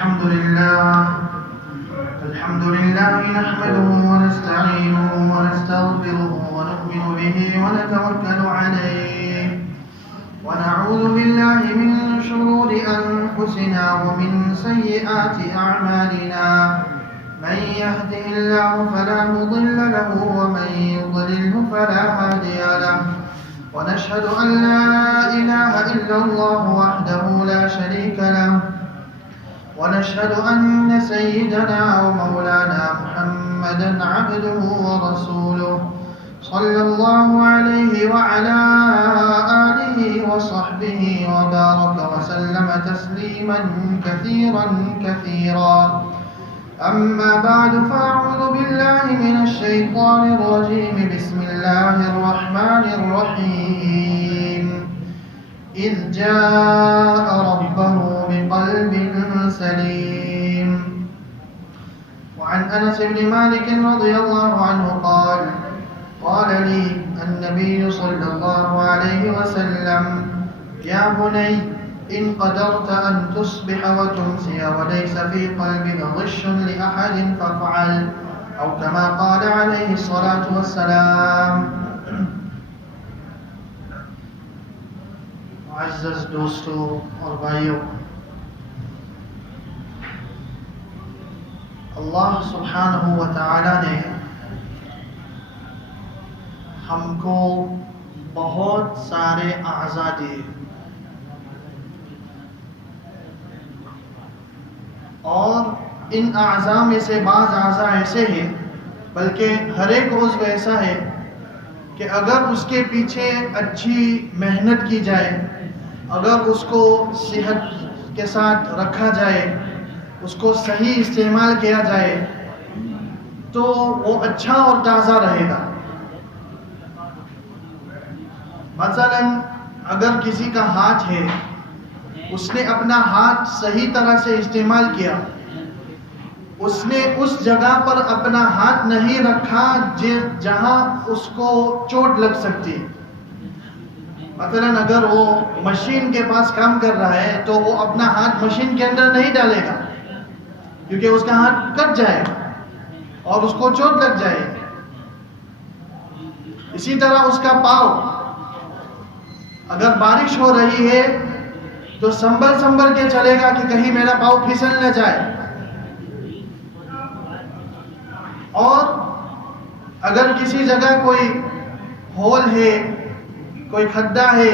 الحمد لله نحمده ونستعينه ونستغفره ونؤمن به ونتوكل عليه ونعوذ بالله من شرور أنفسنا ومن سيئات أعمالنا من يهده الله فلا مضل له ومن يضلله فلا هادي له ونشهد أن لا إله إلا الله وحده لا شريك له ونشهد أن سيدنا ومولانا محمدا عبده ورسوله صلى الله عليه وعلى آله وصحبه وبارك وسلم تسليما كثيرا أما بعد فأعوذ بالله من الشيطان الرجيم بسم الله الرحمن الرحيم إذ جاء ربه بقلب سليم. وعن أنس بن مالك رضي الله عنه قال لي النبي صلى الله عليه وسلم يا بني إن قدرت أن تصبح وتمسي وليس في قلبك غش لأحد فافعل أو كما قال عليه الصلاة والسلام. معزز دوستوں اور بھائیوں، اللہ سبحانہ و تعالی نے ہم کو بہت سارے اعضاء دیے اور ان اعضاء میں سے بعض اعضاء ایسے ہیں، بلکہ ہر ایک عضو ایسا ہے کہ اگر اس کے پیچھے اچھی محنت کی جائے، اگر اس کو صحت کے ساتھ رکھا جائے، اس کو صحیح استعمال کیا جائے تو وہ اچھا اور تازہ رہے گا. مثلا اگر کسی کا ہاتھ ہے، اس نے اپنا ہاتھ صحیح طرح سے استعمال کیا، اس نے اس جگہ پر اپنا ہاتھ نہیں رکھا جہاں اس کو چوٹ لگ سکتی. مثلا اگر وہ مشین کے پاس کام کر رہا ہے تو وہ اپنا ہاتھ مشین کے اندر نہیں ڈالے گا کیونکہ اس کا ہاتھ کٹ جائے اور اس کو چوٹ لگ جائے. اسی طرح اس کا پاؤں، اگر بارش ہو رہی ہے تو سنبھل کے چلے گا کہ کہیں میرا پاؤں پھسل نہ جائے. اور اگر کسی جگہ کوئی ہول ہے، کوئی کھڈا ہے،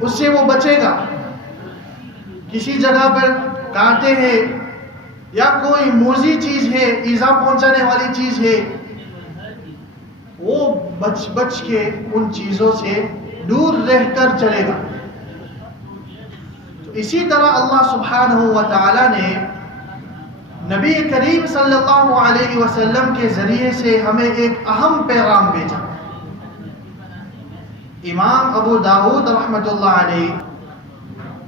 اس سے وہ بچے گا. کسی جگہ پر کانٹے ہیں یا کوئی موذی چیز ہے، ایذا پہنچانے والی چیز ہے، وہ بچ کے ان چیزوں سے دور رہ کر چلے گا. تو اسی طرح اللہ سبحانہ و تعالی نے نبی کریم صلی اللہ علیہ وسلم کے ذریعے سے ہمیں ایک اہم پیغام بھیجا. امام ابو داؤد رحمۃ اللہ علیہ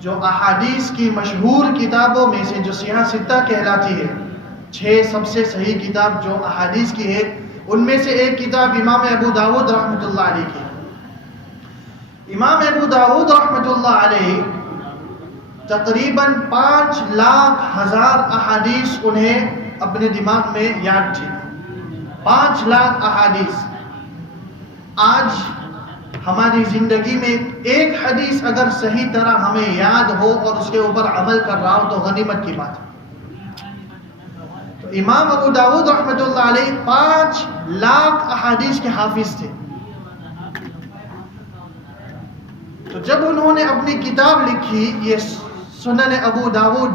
جو احادیث کی مشہور کتابوں میں سے جو سیاہ ستہ کہلاتی ہے، 6 سب سے صحیح کتاب جو احادیث کی ہے، ان میں سے ایک کتاب امام ابو داؤد رحمۃ اللہ علیہ کی. امام ابو داؤد رحمۃ اللہ علیہ تقریباً 5,00,000 احادیث انہیں اپنے دماغ میں یاد تھی. 5,00,000 احادیث. آج ہماری زندگی میں ایک حدیث اگر صحیح طرح ہمیں یاد ہو اور اس کے اوپر عمل کر رہا ہو تو غنیمت کی بات ہے. تو امام ابو داؤد رحمۃ اللہ علیہ 5,00,000 احادیث کے حافظ تھے. تو جب انہوں نے اپنی کتاب لکھی یہ سنن ابو داؤد،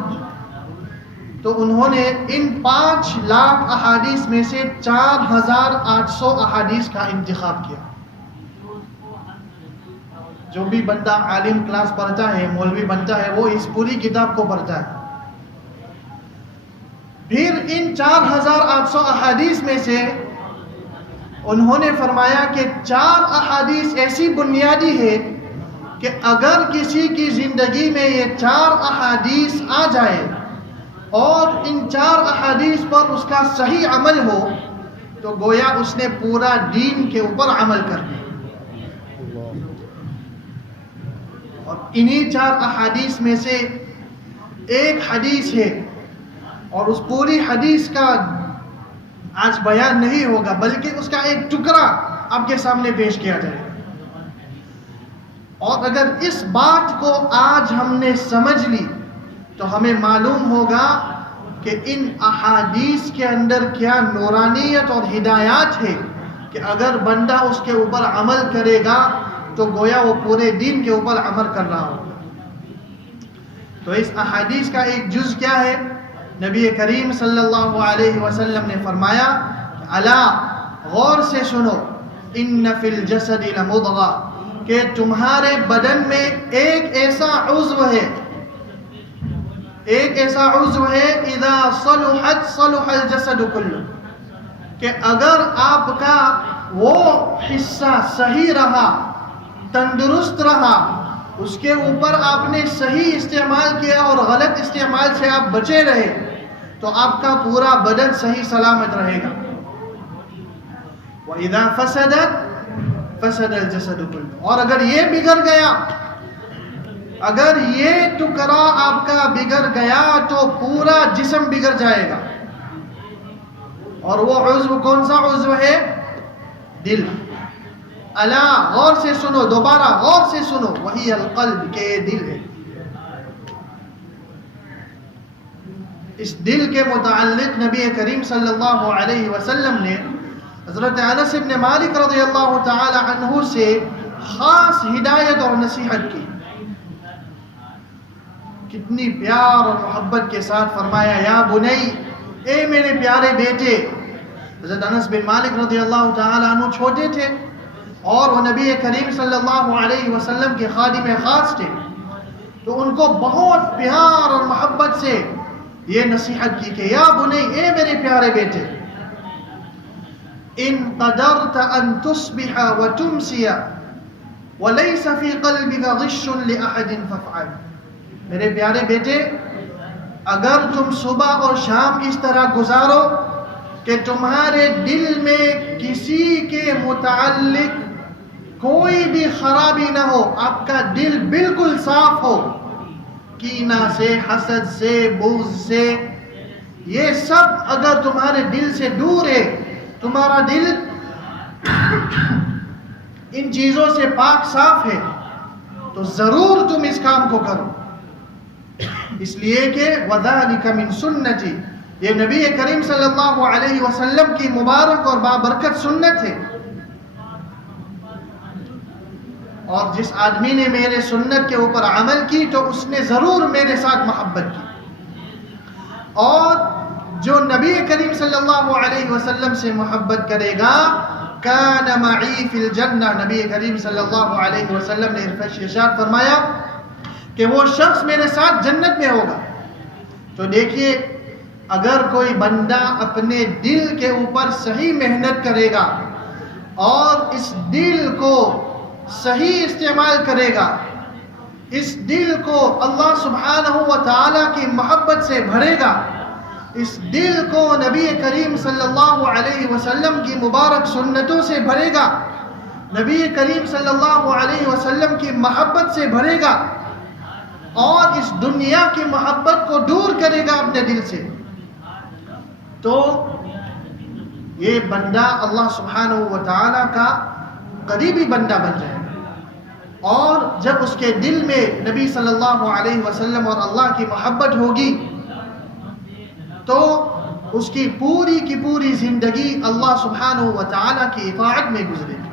تو انہوں نے ان 5,00,000 احادیث میں سے 4,800 احادیث کا انتخاب کیا. جو بھی بندہ عالم کلاس پڑھتا ہے، مولوی بنتا ہے، وہ اس پوری کتاب کو پڑھتا ہے. پھر ان 4,800 احادیث میں سے انہوں نے فرمایا کہ 4 احادیث ایسی بنیادی ہے کہ اگر کسی کی زندگی میں یہ 4 احادیث آ جائے اور ان 4 احادیث پر اس کا صحیح عمل ہو تو گویا اس نے پورا دین کے اوپر عمل کر لیا. اور انہی 4 احادیث میں سے ایک حدیث ہے اور اس پوری حدیث کا آج بیان نہیں ہوگا، بلکہ اس کا ایک ٹکڑا آپ کے سامنے پیش کیا جائے گا۔ اور اگر اس بات کو آج ہم نے سمجھ لی تو ہمیں معلوم ہوگا کہ ان احادیث کے اندر کیا نورانیت اور ہدایات ہے کہ اگر بندہ اس کے اوپر عمل کرے گا تو گویا وہ پورے دین کے اوپر عمل کر رہا ہوگا۔ تو اس احادیث کا ایک جز کیا ہے؟ نبی کریم صلی اللہ علیہ وسلم نے فرمایا الا، غور سے سنو، ان فی الجسد لمضغہ، کہ تمہارے بدن میں ایک ایسا عضو ہے، ایک ایسا عضو ہے اذا صلحت صلح الجسد کلہ، کہ اگر آپ کا وہ حصہ صحیح رہا، تندرست رہا، اس کے اوپر آپ نے صحیح استعمال کیا اور غلط استعمال سے آپ بچے رہے، تو آپ کا پورا بدن صحیح سلامت رہے گا۔ وَإِذَا فَسَدَتْ فَسَدَ الْجَسَدُ كُلُّهُ، اور اگر یہ بگڑ گیا، اگر یہ ٹکڑا آپ کا بگڑ گیا تو پورا جسم بگڑ جائے گا۔ اور وہ عضو کون سا عضو ہے؟ دل۔ الا، غور سے سنو، دوبارہ غور سے سنو، وہی القلب، کہ دل ہے۔ اس دل کے متعلق نبی کریم صلی اللہ علیہ وسلم نے حضرت انس بن مالک رضی اللہ تعالی عنہ سے خاص ہدایت اور نصیحت کی۔ کتنی پیار اور محبت کے ساتھ فرمایا، یا بنی، اے میرے پیارے بیٹے۔ حضرت انس بن مالک رضی اللہ تعالی عنہ چھوٹے تھے اور وہ نبی کریم صلی اللہ علیہ وسلم کے خادم خاص تھے، تو ان کو بہت پیار اور محبت سے یہ نصیحت کی کہ یا بنی، اے میرے پیارے بیٹے، ان قدرت ان تصبح وتمسی وليس في قلبك غش لاحد فافعل۔ میرے پیارے بیٹے، اگر تم صبح اور شام اس طرح گزارو کہ تمہارے دل میں کسی کے متعلق کوئی بھی خرابی نہ ہو، آپ کا دل بالکل صاف ہو، کینہ سے، حسد سے، بغض سے، یہ سب اگر تمہارے دل سے دور ہے، تمہارا دل ان چیزوں سے پاک صاف ہے، تو ضرور تم اس کام کو کرو، اس لیے کہ وَذَلِكَ مِن سُنَّتِي، یہ نبی کریم صلی اللہ علیہ وسلم کی مبارک اور بابرکت سنت ہے، اور جس آدمی نے میرے سنت کے اوپر عمل کی تو اس نے ضرور میرے ساتھ محبت کی، اور جو نبی کریم صلی اللہ علیہ وسلم سے محبت کرے گا کان معی فی الجنہ، نبی کریم صلی اللہ علیہ وسلم نے ارشاد فرمایا کہ وہ شخص میرے ساتھ جنت میں ہوگا۔ تو دیکھیے، اگر کوئی بندہ اپنے دل کے اوپر صحیح محنت کرے گا اور اس دل کو صحیح استعمال کرے گا، اس دل کو اللہ سبحانہ و تعالی کی محبت سے بھرے گا، اس دل کو نبی کریم صلی اللہ علیہ وسلم کی مبارک سنتوں سے بھرے گا، نبی کریم صلی اللہ علیہ وسلم کی محبت سے بھرے گا، اور اس دنیا کی محبت کو دور کرے گا اپنے دل سے، تو یہ بندہ اللہ سبحانہ و تعالی کا قریبی بندہ بن جائے گا۔ اور جب اس کے دل میں نبی صلی اللہ علیہ وسلم اور اللہ کی محبت ہوگی تو اس کی پوری زندگی اللہ سبحانہ و تعالی کی اطاعت میں گزرے گی۔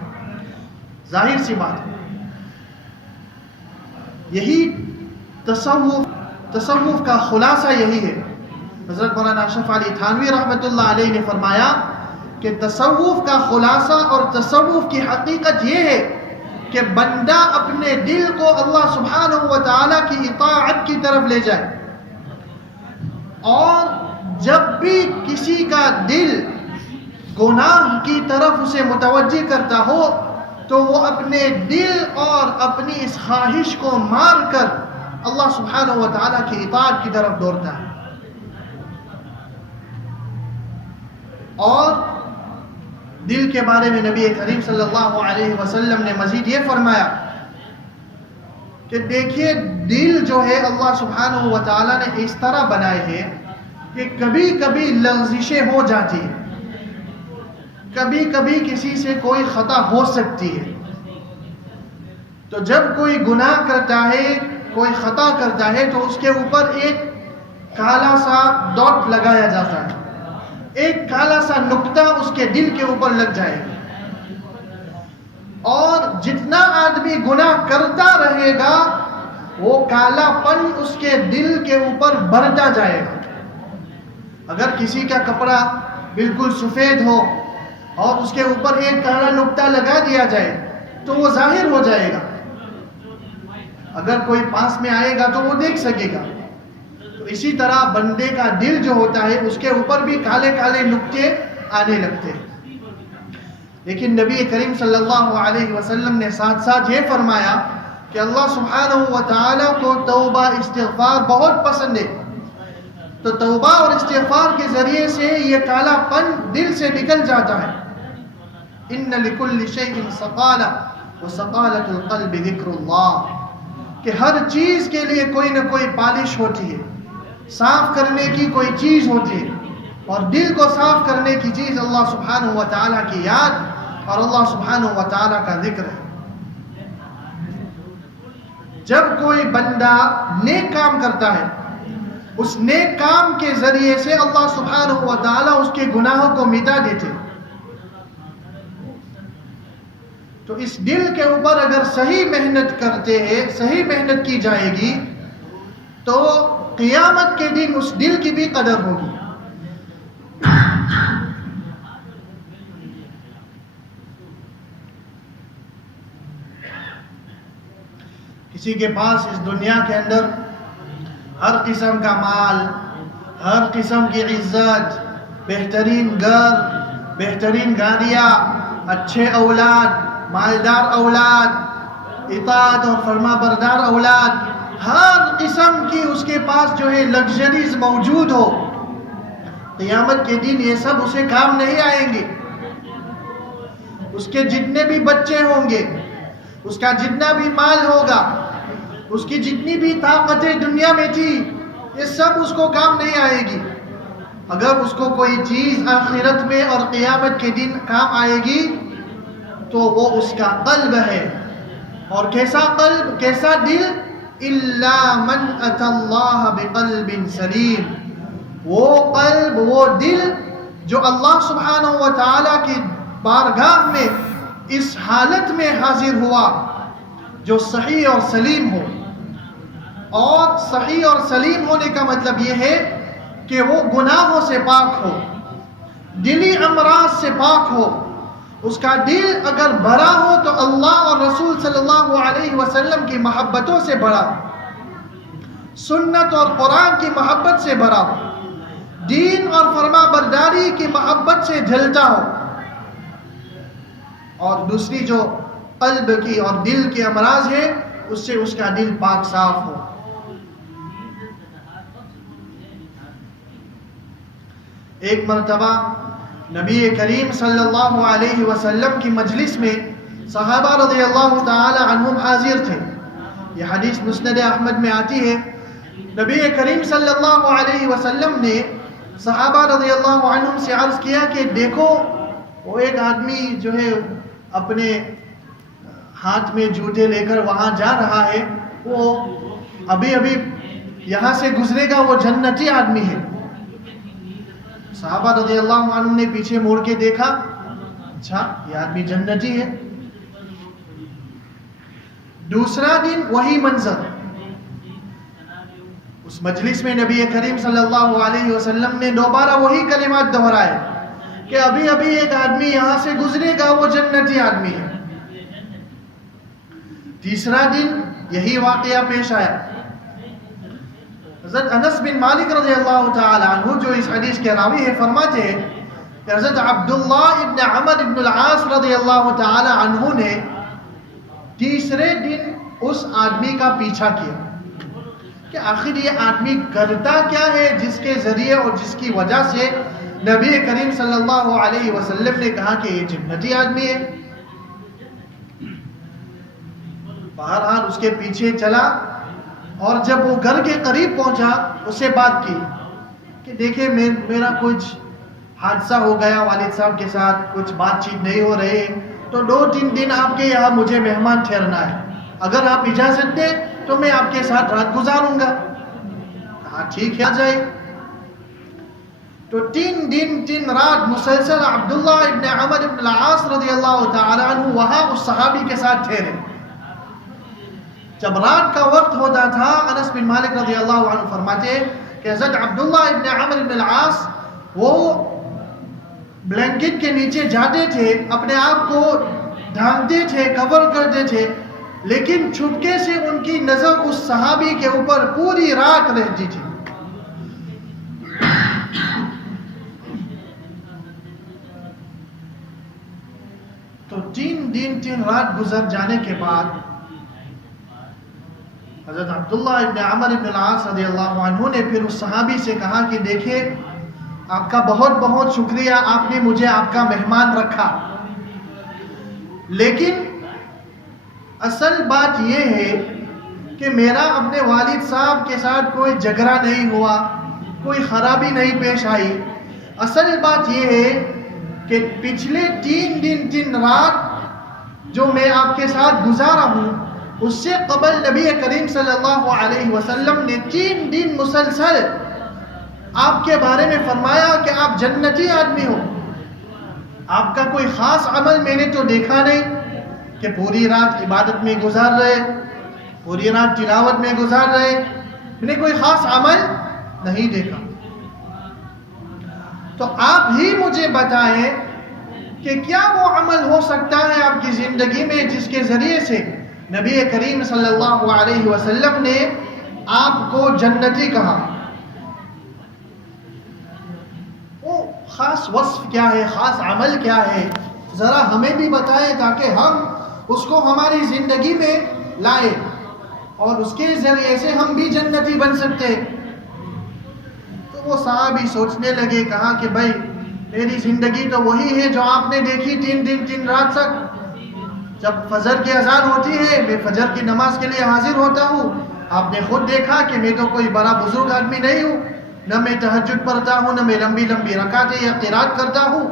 ظاہر سی بات ہے، یہی تصوف کا خلاصہ یہی ہے۔ حضرت مولانا اشرف علی تھانوی رحمۃ اللہ علیہ نے فرمایا کہ تصوف کا خلاصہ اور تصوف کی حقیقت یہ ہے کہ بندہ اپنے دل کو اللہ سبحانہ و تعالی کی اطاعت کی طرف لے جائے، اور جب بھی کسی کا دل گناہ کی طرف اسے متوجہ کرتا ہو تو وہ اپنے دل اور اپنی اس خواہش کو مار کر اللہ سبحانہ و تعالی کی اطاعت کی طرف دوڑتا ہے۔ اور دل کے بارے میں نبی کریم صلی اللہ علیہ وسلم نے مزید یہ فرمایا کہ دیکھیے، دل جو ہے اللہ سبحانہ و تعالی نے اس طرح بنائے ہیں کہ کبھی کبھی لغزشیں ہو جاتی ہیں، کبھی کبھی کسی سے کوئی خطا ہو سکتی ہے. تو جب کوئی گناہ کرتا ہے، کوئی خطا کرتا ہے، تو اس کے اوپر ایک کالا سا ڈاٹ لگایا جاتا ہے، ایک کالا سا نقطہ اس کے دل کے اوپر لگ جائے گا. اور جتنا آدمی گناہ کرتا رہے گا وہ کالا پن اس کے دل کے اوپر بڑھتا جائے گا. اگر کسی کا کپڑا بالکل سفید ہو اور اس کے اوپر ایک کالا نقطہ لگا دیا جائے تو وہ ظاہر ہو جائے گا، اگر کوئی پاس میں آئے گا تو وہ دیکھ سکے گا. تو اسی طرح بندے کا دل جو ہوتا ہے اس کے اوپر بھی کالے کالے نقطے آنے لگتے ہیں. لیکن نبی کریم صلی اللہ علیہ وسلم نے ساتھ ساتھ یہ فرمایا کہ اللہ سبحانہ و تعالیٰ کو توبہ استغفار بہت پسند ہے. تو توبہ اور استغفار کے ذریعے سے یہ کالا پن دل سے نکل جاتا ہے. ان لکل شیء سقالہ وسقالۃ القلب ذکر اللہ، کہ ہر چیز کے لیے کوئی نہ کوئی پالش ہوتی ہے، صاف کرنے کی کوئی چیز ہوتی ہے، اور دل کو صاف کرنے کی چیز اللہ سبحانہ و تعالیٰ کی یاد اور اللہ سبحانہ و تعالیٰ کا ذکر ہے. جب کوئی بندہ نیک کام کرتا ہے، اس نیک کام کے ذریعے سے اللہ سبحانہ و تعالیٰ اس کے گناہوں کو مٹا دیتے. تو اس دل کے اوپر اگر صحیح محنت کرتے ہیں، صحیح محنت کی جائے گی تو قیامت کے دن اس دل کی بھی قدر ہوگی. کسی کے پاس اس دنیا کے اندر ہر قسم کا مال، ہر قسم کی عزت، بہترین گھر، بہترین گاڑیاں، اچھے اولاد، مالدار اولاد، اطاعت اور فرما بردار اولاد، ہر قسم کی اس کے پاس جو ہے لگژریز موجود ہو، قیامت کے دن یہ سب اسے کام نہیں آئیں گے. اس کے جتنے بھی بچے ہوں گے، اس کا جتنا بھی مال ہوگا، اس کی جتنی بھی طاقتیں دنیا میں تھی، یہ سب اس کو کام نہیں آئے گی. اگر اس کو کوئی چیز آخرت میں اور قیامت کے دن کام آئے گی تو وہ اس کا قلب ہے. اور کیسا قلب، کیسا دل؟ الا من اتى اللہ بقلب سلیم، وہ قلب، وہ دل جو اللہ سبحانہ و تعالیٰ کی بارگاہ میں اس حالت میں حاضر ہوا جو صحیح اور سلیم ہو. اور صحیح اور سلیم ہونے کا مطلب یہ ہے کہ وہ گناہوں سے پاک ہو، دلی امراض سے پاک ہو. اس کا دل اگر بھرا ہو تو اللہ اور رسول صلی اللہ علیہ وسلم کی محبتوں سے بھرا ہو، سنت اور قرآن کی محبت سے بھرا ہو، دین اور فرما برداری کی محبت سے جھلتا ہو. اور دوسری جو قلب کی اور دل کے امراض ہے، اس سے اس کا دل پاک صاف ہو. ایک مرتبہ نبی کریم صلی اللہ علیہ وسلم کی مجلس میں صحابہ رضی اللہ تعالی عنہم حاضر تھے. یہ حدیث مسند احمد میں آتی ہے. نبی کریم صلی اللہ علیہ وسلم نے صحابہ رضی اللہ عنہم سے عرض کیا کہ دیکھو، وہ ایک آدمی جو ہے اپنے ہاتھ میں جوتے لے کر وہاں جا رہا ہے، وہ ابھی یہاں سے گزرے گا، وہ جنتی آدمی ہے. صحابہ رضی اللہ عنہ نے پیچھے موڑ کے دیکھا، اچھا یہ آدمی جنتی ہے. دوسرا دن وہی منظر، اس مجلس میں نبی کریم صلی اللہ علیہ وسلم نے دوبارہ وہی کلمات دہرائے کہ ابھی ایک آدمی یہاں سے گزرے گا، وہ جنتی آدمی ہے. تیسرا دن یہی واقعہ پیش آیا. حضرت انس بن مالک رضی اللہ تعالی عنہ جو اس حدیث کے راوی ہیں فرماتے ہیں کہ حضرت عبداللہ ابن عمر ابن العاص رضی اللہ تعالی عنہ نے تیسرے دن اس آدمی کا پیچھا کیا کہ آخر یہ آدمی کرتا کیا ہے جس کے ذریعے اور جس کی وجہ سے نبی کریم صلی اللہ علیہ وسلم نے کہا کہ یہ جنتی آدمی ہے. بہرحال اس کے پیچھے چلا اور جب وہ گھر کے قریب پہنچا، اسے بات کی کہ دیکھیں میرا کچھ حادثہ ہو گیا والد صاحب کے ساتھ، کچھ بات چیت نہیں ہو رہی، تو 2-3 دن آپ کے یہاں مجھے مہمان ٹھہرنا ہے، اگر آپ اجازت دیں تو میں آپ کے ساتھ رات گزاروں گا۔ کہا ٹھیک ہے آ جائے۔ تو 3 دن 3 رات مسلسل عبداللہ ابن عمر ابن العاص رضی اللہ تعالیٰ عنہ وہاں اس صحابی کے ساتھ ٹھہرے۔ جب رات کا وقت ہوتا تھا، انس بن مالک رضی اللہ عنہ فرماتے کہ حضرت عبداللہ ابن عمر ابن العاص وہ بلینکٹ کے نیچے جاتے تھے، اپنے آپ کو ڈھانکتے تھے، کور کرتے تھے، لیکن چھپکے سے ان کی نظر اس صحابی کے اوپر پوری رات رہتی تھی۔ تو 3 دن 3 رات گزر جانے کے بعد حضرت عبداللہ ابن عمر ابن العاص رضی اللہ عنہ نے پھر اس صحابی سے کہا کہ دیکھیں آپ کا بہت بہت شکریہ، آپ نے مجھے آپ کا مہمان رکھا، لیکن اصل بات یہ ہے کہ میرا اپنے والد صاحب کے ساتھ کوئی جھگڑا نہیں ہوا، کوئی خرابی نہیں پیش آئی۔ اصل بات یہ ہے کہ پچھلے 3 دن 3 رات جو میں آپ کے ساتھ گزارا ہوں، اس سے قبل نبی کریم صلی اللہ علیہ وسلم نے 3 دن مسلسل آپ کے بارے میں فرمایا کہ آپ جنتی آدمی ہو۔ آپ کا کوئی خاص عمل میں نے تو دیکھا نہیں کہ پوری رات عبادت میں گزار رہے، پوری رات تلاوت میں گزار رہے، میں نے کوئی خاص عمل نہیں دیکھا۔ تو آپ ہی مجھے بتائیں کہ کیا وہ عمل ہو سکتا ہے آپ کی زندگی میں جس کے ذریعے سے نبی کریم صلی اللہ علیہ وسلم نے آپ کو جنتی کہا؟ وہ خاص وصف کیا ہے، خاص عمل کیا ہے، ذرا ہمیں بھی بتائیں تاکہ ہم اس کو ہماری زندگی میں لائیں اور اس کے ذریعے سے ہم بھی جنتی بن سکتے۔ تو وہ صحابی سوچنے لگے، کہا کہ بھائی میری زندگی تو وہی ہے جو آپ نے دیکھی 3 دن 3 رات تک۔ جب فجر کی اذان ہوتی ہے میں فجر کی نماز کے لیے حاضر ہوتا ہوں، آپ نے خود دیکھا کہ میں تو کوئی بڑا بزرگ آدمی نہیں ہوں، نہ میں تہجد پڑھتا ہوں، نہ میں لمبی لمبی رکعتیں یا قرات کرتا ہوں،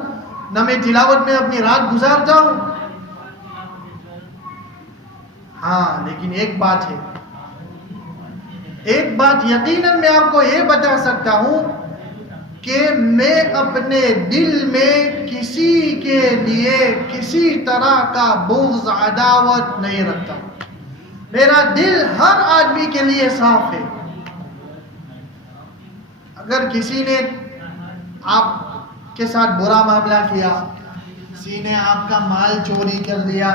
نہ میں تلاوت میں اپنی رات گزارتا ہوں۔ ہاں لیکن ایک بات ہے، ایک بات یقیناً میں آپ کو یہ بتا سکتا ہوں کہ میں اپنے دل میں کسی کے لیے کسی طرح کا بغض عداوت نہیں رکھتا۔ میرا دل ہر آدمی کے لیے صاف ہے۔ اگر کسی نے آپ کے ساتھ برا معاملہ کیا، کسی نے آپ کا مال چوری کر لیا،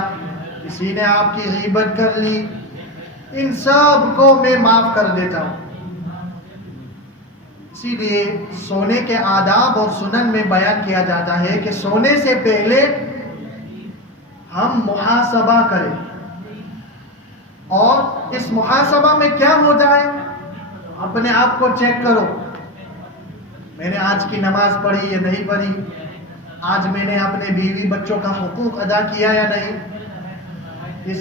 کسی نے آپ کی غیبت کر لی، ان سب کو میں معاف کر دیتا ہوں۔ اسی لیے سونے کے آداب اور سنن میں بیان کیا جاتا ہے کہ سونے سے پہلے ہم محاسبہ کریں، اور اس محاسبہ میں کیا ہوتا ہے، اپنے آپ کو چیک کرو، میں نے آج کی نماز پڑھی یا نہیں پڑھی، آج میں نے اپنے بیوی بچوں کا حقوق ادا کیا یا نہیں۔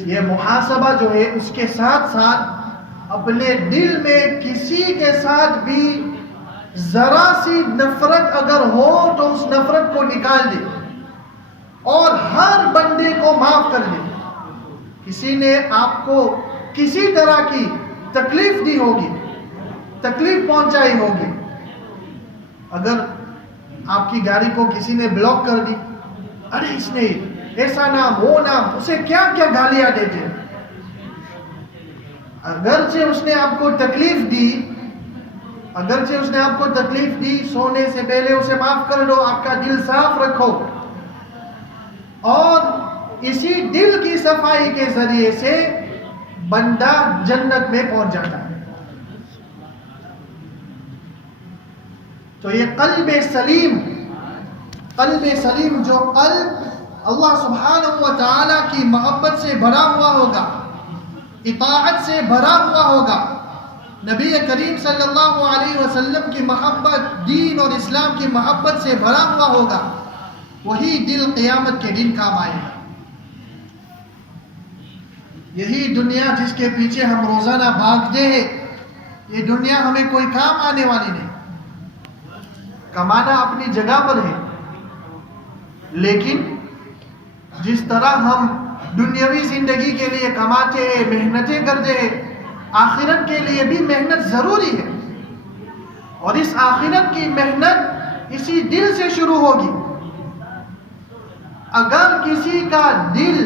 یہ محاسبہ جو ہے اس کے ساتھ ساتھ اپنے دل میں کسی کے ساتھ بھی ذرا سی نفرت اگر ہو تو اس نفرت کو نکال دے اور ہر بندے کو معاف کر دے۔ کسی نے آپ کو کسی طرح کی تکلیف دی ہوگی، تکلیف پہنچائی ہوگی، اگر آپ کی گاڑی کو کسی نے بلاک کر دی، ارے اس نے ایسا نام وہ نام، اسے کیا کیا گالیاں دیتے، اگرچہ اس نے آپ کو تکلیف دی، اگرچہ اس نے آپ کو تکلیف دی، سونے سے پہلے اسے معاف کر دو، آپ کا دل صاف رکھو، اور اسی دل کی صفائی کے ذریعے سے بندہ جنت میں پہنچ جاتا ہے۔ تو یہ قلب سلیم، قلب سلیم جو قلب اللہ سبحانہ و تعالی کی محبت سے بھرا ہوا ہوگا، اطاعت سے بھرا ہوا ہوگا، نبی کریم صلی اللہ علیہ وسلم کی محبت، دین اور اسلام کی محبت سے بھرا ہوا ہوگا، وہی دل قیامت کے دن کام آئے گا۔ یہی دنیا جس کے پیچھے ہم روزانہ بھاگتے ہیں، یہ دنیا ہمیں کوئی کام آنے والی نہیں۔ کمانا اپنی جگہ پر ہے، لیکن جس طرح ہم دنیاوی زندگی کے لیے کماتے ہیں، محنتیں کرتے ہیں، آخرت کے لیے بھی محنت ضروری ہے، اور اس آخرت کی محنت اسی دل سے شروع ہوگی۔ اگر کسی کا دل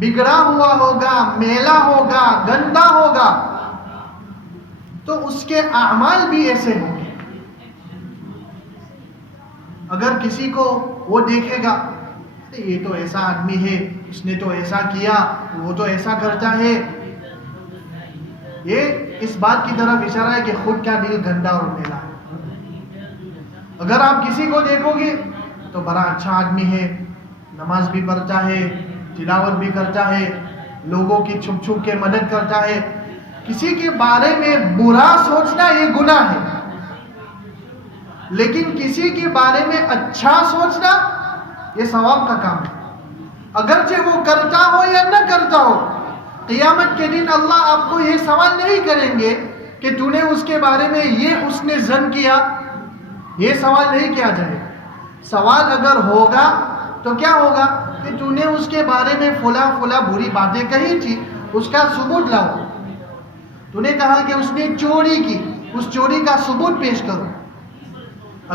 بگڑا ہوا ہوگا، میلا ہوگا، گندا ہوگا، تو اس کے اعمال بھی ایسے ہوں گے۔ اگر کسی کو وہ دیکھے گا یہ تو ایسا آدمی ہے، اس نے تو ایسا کیا، وہ تو ایسا کرتا ہے، یہ اس بات کی طرف اشارہ ہے کہ خود کا دل گندا اور میلا ہے۔ اگر آپ کسی کو دیکھو گے تو بڑا اچھا آدمی ہے، نماز بھی پڑھتا ہے، تلاوت بھی کرتا ہے، لوگوں کی چھپ چھپ کے مدد کرتا ہے، کسی کے بارے میں برا سوچنا یہ گناہ ہے، لیکن کسی کے بارے میں اچھا سوچنا یہ ثواب کا کام ہے، اگرچہ وہ کرتا ہو یا نہ کرتا ہو۔ قیامت کے دن اللہ آپ کو یہ سوال نہیں کریں گے کہ تو نے اس کے بارے میں یہ حسن ظن کیا، یہ سوال نہیں کیا جائے۔ سوال اگر ہوگا تو کیا ہوگا کہ تو نے اس کے بارے میں فلاں فلاں بری باتیں کہی تھی، اس کا ثبوت لاؤ۔ تو نے کہا کہ اس نے چوری کی، اس چوری کا ثبوت پیش کرو۔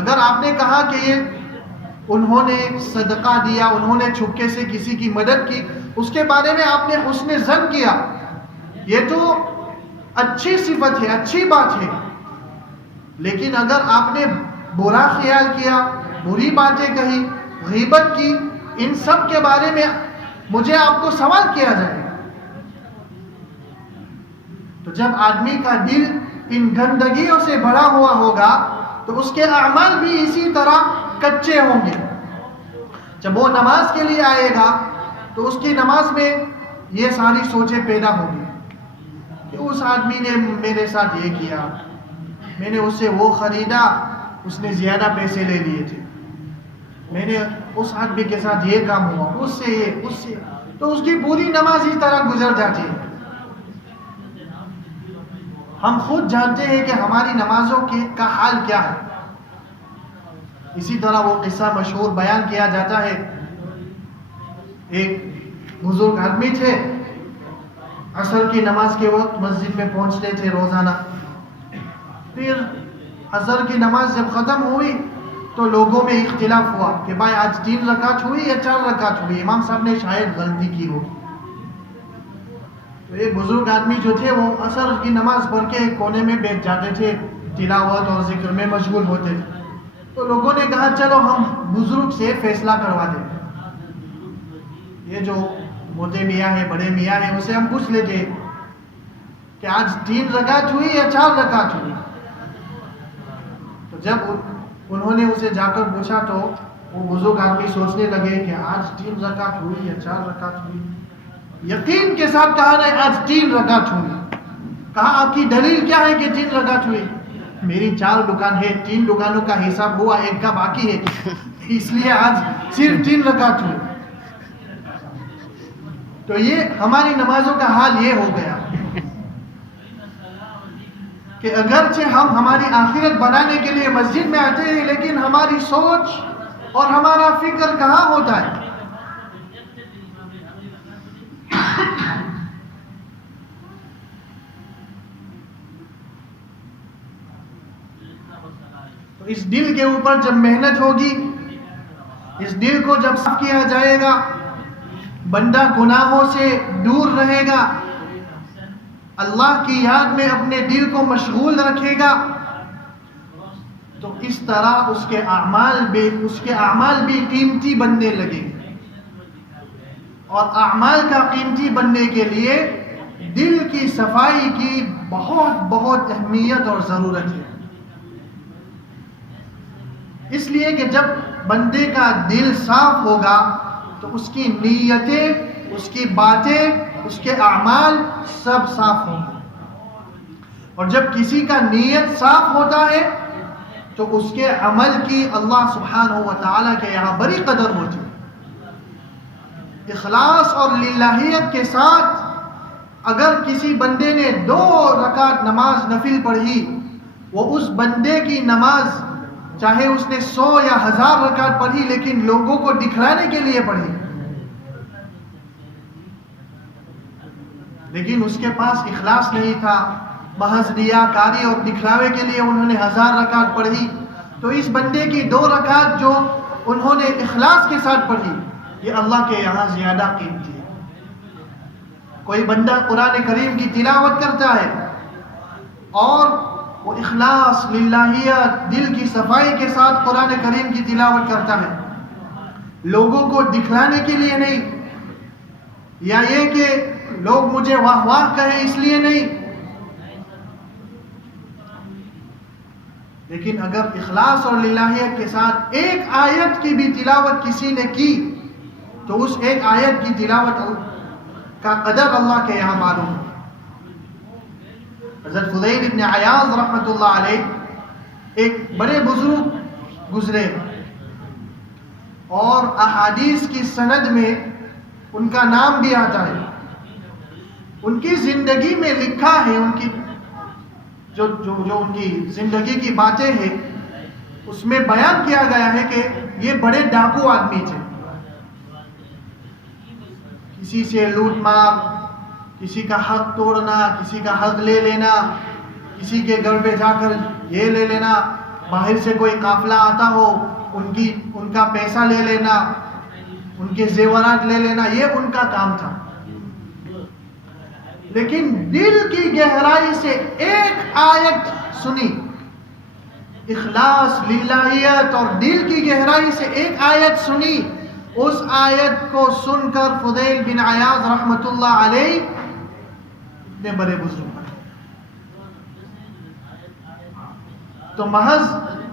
اگر آپ نے کہا کہ یہ انہوں نے صدقہ دیا، انہوں نے چھپکے سے کسی کی مدد کی، اس کے بارے میں آپ نے حسن ظن کیا، یہ تو اچھی صفت ہے، اچھی بات ہے، لیکن اگر آپ نے برا خیال کیا، بری باتیں کہی، غیبت کی، ان سب کے بارے میں مجھے آپ کو سوال کیا جائے۔ تو جب آدمی کا دل ان گندگیوں سے بھرا ہوا ہوگا تو اس کے اعمال بھی اسی طرح کچے ہوں گے۔ جب وہ نماز کے لیے آئے گا تو اس کی نماز میں یہ ساری سوچیں پیدا ہوگی کہ اس آدمی نے میرے ساتھ یہ کیا، میں نے اس سے وہ خریدا، اس نے زیادہ پیسے لے لیے تھے، میں نے اس آدمی کے ساتھ یہ کام ہوا، اس سے یہ، اس سے، تو اس کی پوری نماز اس طرح گزر جاتی ہے۔ ہم خود جانتے ہیں کہ ہماری نمازوں کا حال کیا ہے۔ اسی طرح وہ قصہ مشہور بیان کیا جاتا ہے، ایک بزرگ آدمی تھے، عصر کی نماز کے وقت مسجد میں پہنچتے تھے روزانہ، پھر عصر کی نماز جب ختم ہوئی تو لوگوں میں اختلاف ہوا کہ بھائی آج 3 رکعت ہوئی یا 4 رکعت ہوئی، امام صاحب نے شاید غلطی کی ہوگی۔ تو یہ بزرگ آدمی جو تھے وہ عصر کی نماز پڑھ کے ایک کونے میں بیٹھ جاتے تھے، تلاوت اور ذکر میں مشغول ہوتے تھے۔ تو لوگوں نے کہا چلو ہم بزرگ سے فیصلہ کروا دیں، یہ جو موٹے میاں ہیں، بڑے میاں ہیں، اسے ہم پوچھ لیتے کہ آج 3 رکعت ہوئی یا 4 رکعت ہوئی۔ تو جب انہوں نے اسے جا کر پوچھا تو وہ بزرگ آدمی سوچنے لگے کہ آج 3 رکعت ہوئی یا 4 رکعت ہوئی۔ یقین کے ساتھ کہا نہیں آج 3 رکعت ہوئی۔ کہا آپ کی دلیل کیا ہے کہ 3 رکعت ہوئی؟ میری 4 دکان ہے، 3 دکانوں کا حساب ہوا، ایک کا باقی ہے، اس لیے آج صرف 3 رکعت ہوئی۔ تو یہ ہماری نمازوں کا حال یہ ہو گیا کہ اگرچہ ہم ہماری آخرت بنانے کے لیے مسجد میں آتے ہیں، لیکن ہماری سوچ اور ہمارا فکر کہاں ہوتا ہے؟ تو اس دل کے اوپر جب محنت ہوگی، اس دل کو جب صاف کیا جائے گا، بندہ گناہوں سے دور رہے گا، اللہ کی یاد میں اپنے دل کو مشغول رکھے گا، تو اس طرح اس کے اعمال بھی قیمتی بننے لگے گے۔ اور اعمال کا قیمتی بننے کے لیے دل کی صفائی کی بہت بہت اہمیت اور ضرورت ہے۔ اس لیے کہ جب بندے کا دل صاف ہوگا تو اس کی نیتیں، اس کی باتیں، اس کے اعمال سب صاف ہوں گے۔ اور جب کسی کا نیت صاف ہوتا ہے تو اس کے عمل کی اللہ سبحانہ و تعالیٰ کے یہاں بڑی قدر ہوتی ہے۔ اخلاص اور للہیت کے ساتھ اگر کسی بندے نے 2 رکعت نماز نفل پڑھی، وہ اس بندے کی نماز چاہے اس نے 100 یا 1000 رکعت پڑھی لیکن لوگوں کو دکھلانے کے لیے پڑھی، لیکن اس کے پاس اخلاص نہیں تھا، محض ریاکاری اور دکھلاوے کے لیے انہوں نے 1000 رکعت پڑھی، تو اس بندے کی 2 رکعت جو انہوں نے اخلاص کے ساتھ پڑھی یہ اللہ کے یہاں زیادہ قیمتی ہے۔ کوئی بندہ قرآن کریم کی تلاوت کرتا ہے اور وہ اخلاص، للہیت، دل کی صفائی کے ساتھ قرآن کریم کی تلاوت کرتا ہے، لوگوں کو دکھلانے کے لیے نہیں، یا یہ کہ لوگ مجھے واہ واہ کہیں اس لیے نہیں، لیکن اگر اخلاص اور للہیت کے ساتھ ایک آیت کی بھی تلاوت کسی نے کی تو اس ایک آیت کی تلاوت کا قدر اللہ کے یہاں معلوم ہے۔ حضرت فضیل ابن عیاض رحمۃ اللہ علیہ ایک بڑے بزرگ گزرے اور احادیث کی سند میں ان کا نام بھی آتا ہے، ان کی زندگی میں لکھا ہے، ان کی جو ان کی زندگی کی باتیں ہیں اس میں بیان کیا گیا ہے کہ یہ بڑے ڈاکو آدمی تھے، کسی سے لوٹ مار، کسی کا حق توڑنا، کسی کا حق لے لینا، کسی کے گھر پہ جا کر یہ لے لینا، باہر سے کوئی قافلہ آتا ہو ان کا پیسہ لے لینا، ان کے زیورات لے لینا، یہ ان کا کام تھا۔ لیکن دل کی گہرائی سے ایک آیت سنی، اخلاص، للہیت اور دل کی گہرائی سے ایک آیت سنی، اس آیت کو سن کر فضیل بن عیاض رحمت اللہ علیہ اتنے بڑے بزرگ بنے۔ تو محض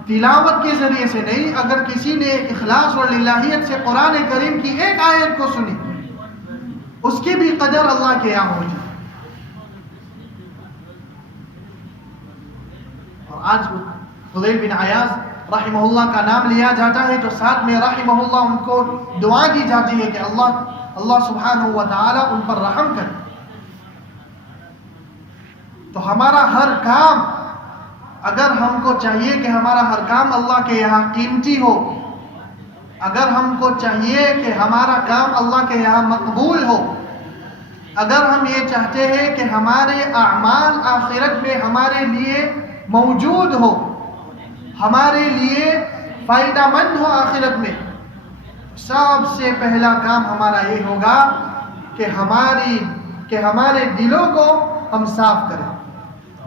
تلاوت کے ذریعے سے نہیں، اگر کسی نے اخلاص اور للہیت سے قرآن کریم کی ایک آیت کو سنی اس کی بھی قدر اللہ کے یہاں ہو جائے۔ اور آج فضیل بن عیاض رحمہ اللہ کا نام لیا جاتا ہے تو ساتھ میں رحمہ اللہ ان کو دعا دی جاتی ہے کہ اللہ سبحانہ و تعالی ان پر رحم کرے۔ تو ہمارا ہر کام، اگر ہم کو چاہیے کہ ہمارا ہر کام اللہ کے یہاں قیمتی ہو، اگر ہم کو چاہیے کہ ہمارا کام اللہ کے یہاں مقبول ہو، اگر ہم یہ چاہتے ہیں کہ ہمارے اعمال آخرت میں ہمارے لیے موجود ہو، ہمارے لیے فائدہ مند ہو آخرت میں، سب سے پہلا کام ہمارا یہ ہوگا کہ ہمارے دلوں کو ہم صاف کریں،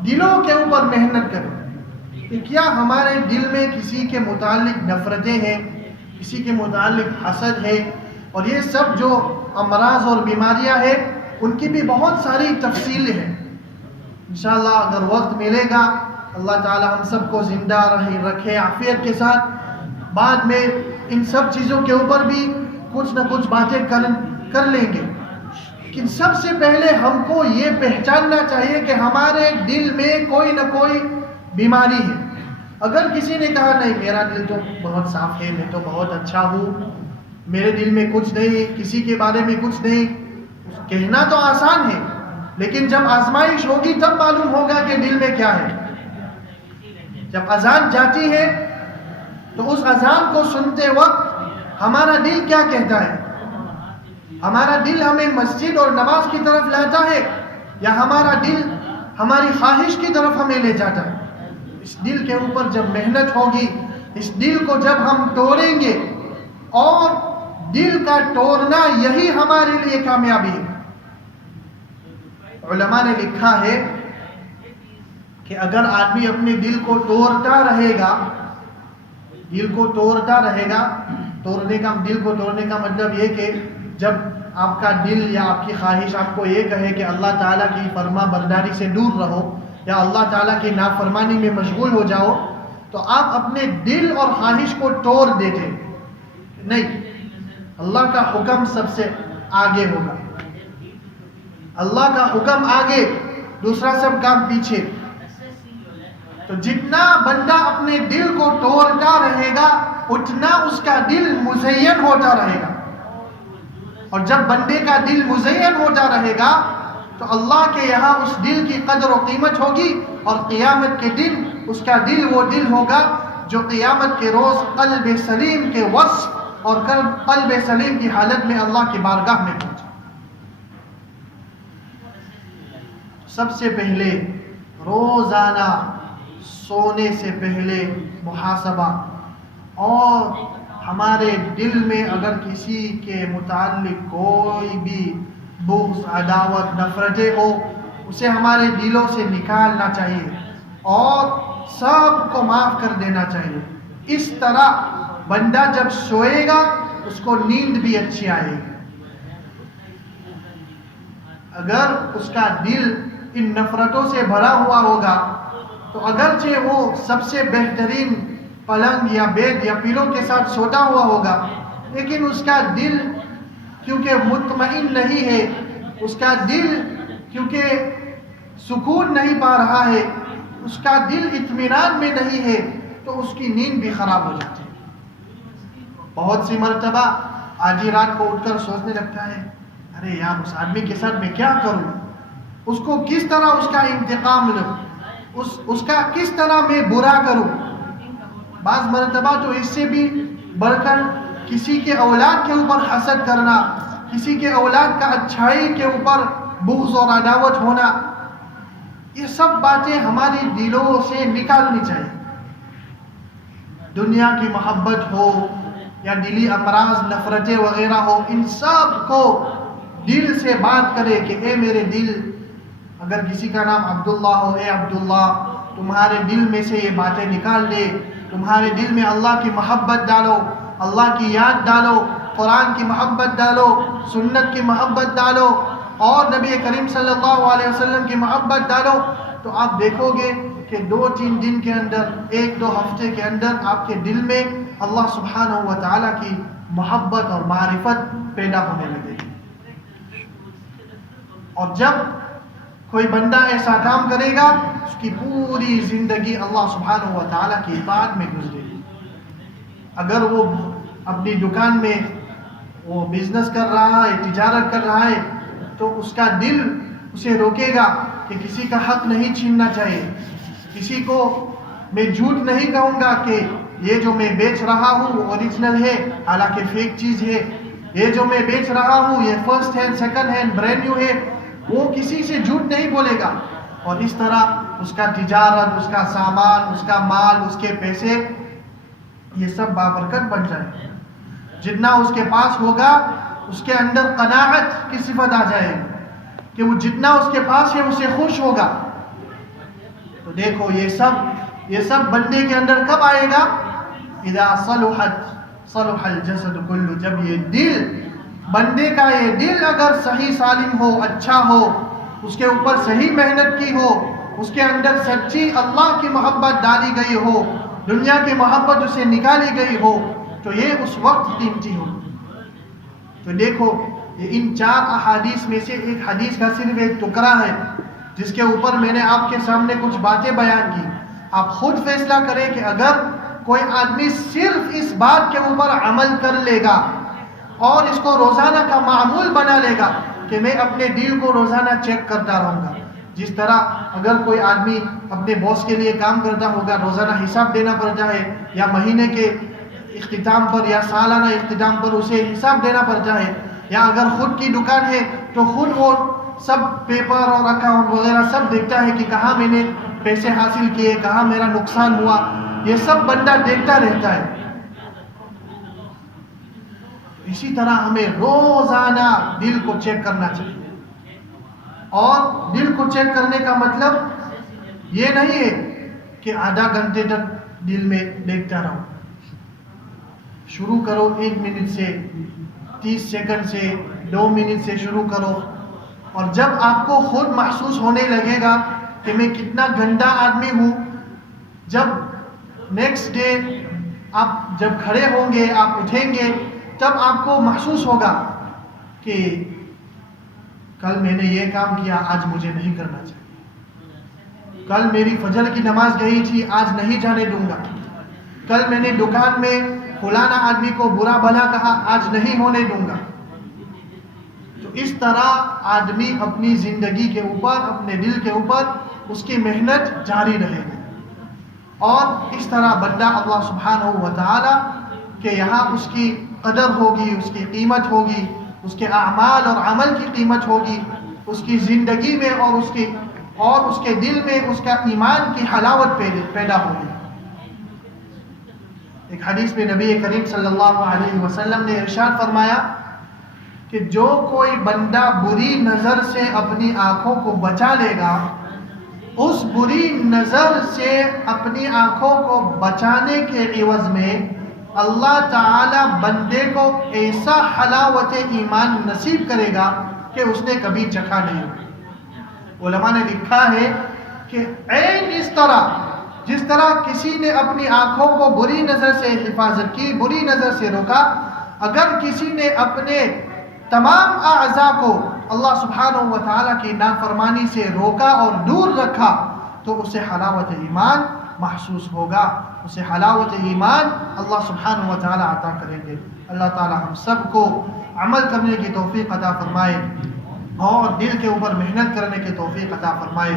دلوں کے اوپر محنت کریں کہ کیا ہمارے دل میں کسی کے متعلق نفرتیں ہیں، کسی کے متعلق حسد ہے، اور یہ سب جو امراض اور بیماریاں ہیں ان کی بھی بہت ساری تفصیلیں ہیں۔ انشاءاللہ اگر وقت ملے گا اللہ تعالی ہم سب کو زندہ رکھے عافیت کے ساتھ، بعد میں ان سب چیزوں کے اوپر بھی کچھ نہ کچھ باتیں کر لیں گے، لیکن سب سے پہلے ہم کو یہ پہچاننا چاہیے کہ ہمارے دل میں کوئی نہ کوئی بیماری ہے۔ اگر کسی نے کہا نہیں میرا دل تو بہت صاف ہے، میں تو بہت اچھا ہوں، میرے دل میں کچھ نہیں، کسی کے بارے میں کچھ نہیں، کہنا تو آسان ہے لیکن جب آزمائش ہوگی تب معلوم ہوگا کہ دل میں کیا ہے۔ جب اذان جاتی ہے تو اس اذان کو سنتے وقت ہمارا دل کیا کہتا ہے؟ ہمارا دل ہمیں مسجد اور نماز کی طرف لاتا ہے یا ہمارا دل ہماری خواہش کی طرف ہمیں لے جاتا ہے؟ اس دل کے اوپر جب محنت ہوگی، اس دل کو جب ہم توڑیں گے، اور دل کا توڑنا یہی ہمارے لیے کامیابی ہے۔ علماء نے لکھا ہے کہ اگر آدمی اپنے دل کو توڑتا رہے گا، دل کو توڑتا رہے گا، دل کو توڑنے کا مطلب یہ کہ جب آپ کا دل یا آپ کی خواہش آپ کو یہ کہے کہ اللہ تعالیٰ کی فرما برداری سے دور رہو یا اللہ تعالیٰ کی نافرمانی میں مشغول ہو جاؤ، تو آپ اپنے دل اور خواہش کو توڑ دیتے، نہیں، اللہ کا حکم سب سے آگے ہوگا، اللہ کا حکم آگے، دوسرا سب کام پیچھے۔ تو جتنا بندہ اپنے دل کو توڑتا رہے گا اتنا اس کا دل مزین ہوتا رہے گا، اور جب بندے کا دل مزین ہوتا رہے گا تو اللہ کے یہاں اس دل کی قدر و قیمت ہوگی، اور قیامت کے دن اس کا دل وہ دل ہوگا جو قیامت کے روز قلب سلیم کے وصف اور قلب سلیم کی حالت میں اللہ کی بارگاہ میں پہنچا۔ سب سے پہلے روزانہ سونے سے پہلے محاسبہ، اور ہمارے دل میں اگر کسی کے متعلق کوئی بھی بغض، عداوت، نفرتیں ہو، اسے ہمارے دلوں سے نکالنا چاہیے اور سب کو معاف کر دینا چاہیے۔ اس طرح بندہ جب سوئے گا اس کو نیند بھی اچھی آئے گی۔ اگر اس کا دل ان نفرتوں سے بھرا ہوا ہوگا تو اگرچہ وہ سب سے بہترین پلنگ یا بیڈ یا پیلوں کے ساتھ سوتا ہوا ہوگا، لیکن اس کا دل کیونکہ مطمئن نہیں ہے، اس کا دل کیونکہ سکون نہیں پا رہا ہے، اس کا دل اطمینان میں نہیں ہے، تو اس کی نیند بھی خراب ہو جاتی ہے۔ بہت سی مرتبہ آدھی رات کو اٹھ کر سوچنے لگتا ہے، ارے یار اس آدمی کے ساتھ میں کیا کروں، اس کو کس طرح اس کا انتقام لوں، اس کا کس طرح میں برا کروں۔ بعض مرتبہ تو اس سے بھی بڑھ کر کسی کے اولاد کے اوپر حسد کرنا، کسی کے اولاد کا اچھائی کے اوپر بغض اور عداوت ہونا، یہ سب باتیں ہماری دلوں سے نکالنی چاہیے۔ دنیا کی محبت ہو یا دلی امراض، نفرتیں وغیرہ ہو، ان سب کو دل سے بات کرے کہ اے میرے دل، اگر کسی کا نام عبداللہ ہو، اے عبداللہ تمہارے دل میں سے یہ باتیں نکال دے، تمہارے دل میں اللہ کی محبت ڈالو، اللہ کی یاد ڈالو، قرآن کی محبت ڈالو، سنت کی محبت ڈالو اور نبی کریم صلی اللہ علیہ وسلم کی محبت ڈالو، تو آپ دیکھو گے کہ 2-3 دن کے اندر، 1-2 ہفتے کے اندر آپ کے دل میں اللہ سبحانہ و تعالیٰ کی محبت اور معرفت پیدا ہونے لگے گی۔ اور جب کوئی بندہ ایسا کام کرے گا اس کی پوری زندگی اللہ سبحانہ و تعالیٰ کی اطاعت میں گزرے گی۔ اگر وہ اپنی دکان میں وہ بزنس کر رہا ہے، تجارت کر رہا ہے، تو اس کا دل اسے روکے گا کہ کسی کا حق نہیں چھیننا چاہیے، کسی کو میں جھوٹ نہیں کہوں گا کہ یہ جو میں بیچ رہا ہوں وہ اوریجنل ہے حالانکہ فیک چیز ہے، یہ جو میں بیچ رہا ہوں یہ first hand, second hand, brand new ہے، وہ کسی سے جھوٹ نہیں بولے گا۔ اور اس طرح اس کا تجارت، اس کا سامان، اس کا مال، اس کے پیسے، یہ سب بابرکت بن جائے۔ جتنا اس کے پاس ہوگا اس کے اندر قناعت کی صفت آ جائے گی کہ وہ جتنا اس کے پاس ہے اسے خوش ہوگا۔ تو دیکھو یہ سب بندے کے اندر کب آئے گا؟ اذا صلحت صلح الجسد کلہ، جب یہ دل، بندے کا یہ دل اگر صحیح سالم ہو، اچھا ہو، اس کے اوپر صحیح محنت کی ہو، اس کے اندر سچی اللہ کی محبت ڈالی گئی ہو، دنیا کی محبت اسے نکالی گئی ہو، تو یہ اس وقت قیمتی ہو۔ تو دیکھو یہ ان 4 احادیث میں سے ایک حدیث کا صرف ایک ٹکڑا ہے جس کے اوپر میں نے آپ کے سامنے کچھ باتیں بیان کی۔ آپ خود فیصلہ کریں کہ اگر کوئی آدمی صرف اس بات کے اوپر عمل کر لے گا اور اس کو روزانہ کا معمول بنا لے گا کہ میں اپنے دل کو روزانہ چیک کرتا رہوں گا، جس طرح اگر کوئی آدمی اپنے باس کے لیے کام کرتا ہوگا، روزانہ حساب دینا پڑتا ہے، یا مہینے کے اختتام پر یا سالانہ اختتام پر اسے حساب دینا پڑتا ہے، یا اگر خود کی دکان ہے تو خود وہ سب پیپر اور اکاؤنٹ وغیرہ سب دیکھتا ہے کہ کہاں میں نے پیسے حاصل کیے، کہاں میرا نقصان ہوا، یہ سب بندہ دیکھتا رہتا ہے۔ اسی طرح ہمیں روزانہ دل کو چیک کرنا چاہیے، اور دل کو چیک کرنے کا مطلب یہ نہیں ہے کہ آدھا گھنٹے تک دل میں دیکھتا رہو۔ شروع کرو 1 منٹ سے، 30 سیکنڈ سے، 2 منٹ سے شروع کرو، اور جب آپ کو خود محسوس ہونے لگے گا کہ میں کتنا گندا آدمی ہوں، جب نیکسٹ ڈے آپ جب کھڑے ہوں گے، آپ اٹھیں گے، تب آپ کو محسوس ہوگا کہ کل میں نے یہ کام کیا، آج مجھے نہیں کرنا چاہیے، کل میری فجر کی نماز گئی تھی، آج نہیں جانے دوں گا، کل میں نے دکان میں فلانا آدمی کو برا بھلا کہا، آج نہیں ہونے دوں گا۔ تو اس طرح آدمی اپنی زندگی کے اوپر، اپنے دل کے اوپر اس کی محنت جاری رہے گی، اور اس طرح بندہ اللہ سبحانہ و تعالی کہ یہاں اس کی قدر ہوگی، اس کی قیمت ہوگی، اس کے اعمال اور عمل کی قیمت ہوگی، اس کی زندگی میں اور اس کے دل میں اس کا ایمان کی حلاوت پیدا ہوگی۔ ایک حدیث میں نبی کریم صلی اللہ علیہ وسلم نے ارشاد فرمایا کہ جو کوئی بندہ بری نظر سے اپنی آنکھوں کو بچا لے گا، اس بری نظر سے اپنی آنکھوں کو بچانے کے عوض میں اللہ تعالی بندے کو ایسا حلاوت ایمان نصیب کرے گا کہ اس نے کبھی چکھا نہیں۔ علماء نے لکھا ہے کہ عین اس طرح جس طرح کسی نے اپنی آنکھوں کو بری نظر سے حفاظت کی، بری نظر سے روکا، اگر کسی نے اپنے تمام اعضاء کو اللہ سبحانہ و تعالیٰ کی نافرمانی سے روکا اور دور رکھا تو اسے حلاوت ایمان محسوس ہوگا، اسے حلاوت ایمان اللہ سبحانہ و تعالیٰ عطا کریں گے۔ اللہ تعالیٰ ہم سب کو عمل کرنے کی توفیق عطا فرمائے اور دل کے اوپر محنت کرنے کی توفیق عطا فرمائے۔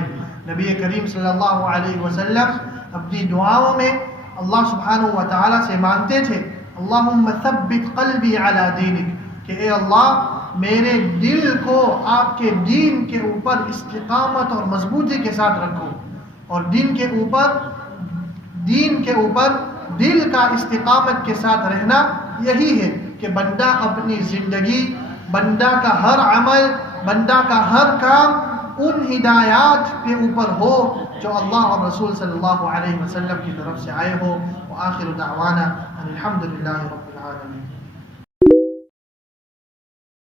نبی کریم صلی اللہ علیہ وسلم اپنی دعاؤں میں اللہ سبحانہ و تعالیٰ سے مانگتے تھے اللہم ثبت قلبی علی دینک، کہ اے اللہ میرے دل کو آپ کے دین کے اوپر استقامت اور مضبوطی کے ساتھ رکھو۔ اور دین کے اوپر دل کا استقامت کے ساتھ رہنا یہی ہے کہ بندہ اپنی زندگی، بندہ کا ہر عمل، بندہ کا ہر کام ان ہدایات کے اوپر ہو جو اللہ اور رسول صلی اللہ علیہ وسلم کی طرف سے آئے ہو۔ وآخر دعوانا ان الحمد للہ رب العالمین۔